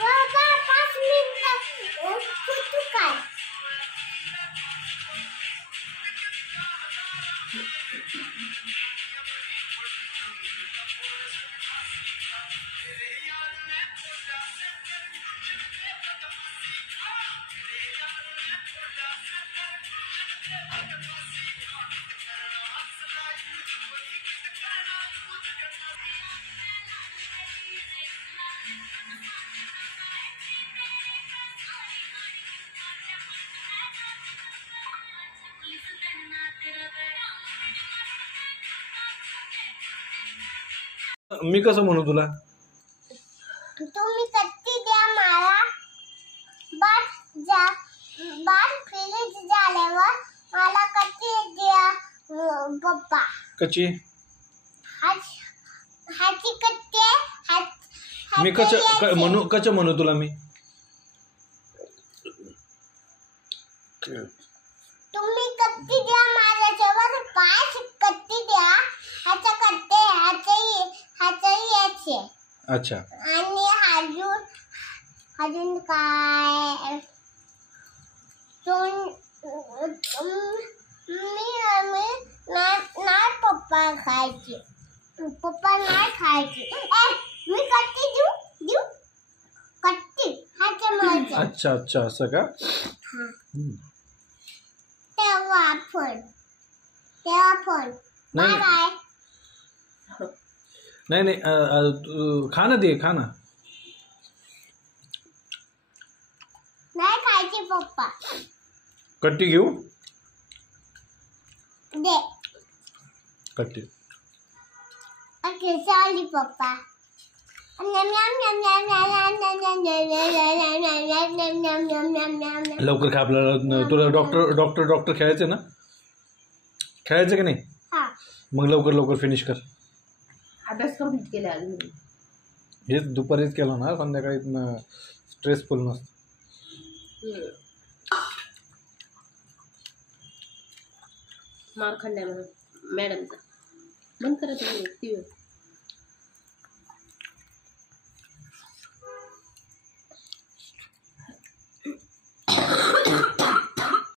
बाबा 5 मिनिट तू काय मी कसं म्हणू तुला? तुम्ही कत्ती द्या मला बार फिनिश झाल्यावर मला कत्ती द्या पप्पा. कशी? हाची कत्ती मी कसं म्हणू तुला मी? तुम्ही कत्ती द्या मला शेवट 5 कत्ती द्या ह्याच्या कत्ते ह्याचंही याचे. अच्छा. आणि अजून काय नाही पप्पा खायचे. पप्पा नाही खायचे. मी कत्ती देऊ कत्ती ह्याच्या माझ्या. अच्छा अच्छा असं का? तेव्हा पण बाय बाय. नाही खा ना दे खा ना. नाही खायची पप्पा. कट्टी घेऊ? दे कट्टी. ओके सॉरी पप्पा. लवकर खा. आपल्याला तुला डॉक्टर खेळायचं ना? खेळायचं की नाही? मग लवकर फिनिश कर. अभ्यास कंप्लीट केला अजून. हेच दुपारीच केलं ना, संध्याकाळी स्ट्रेसफुल नसतं. मार खाल्लाय म्हणून मॅडमचा. बंद करा तुम्ही टीव्ही.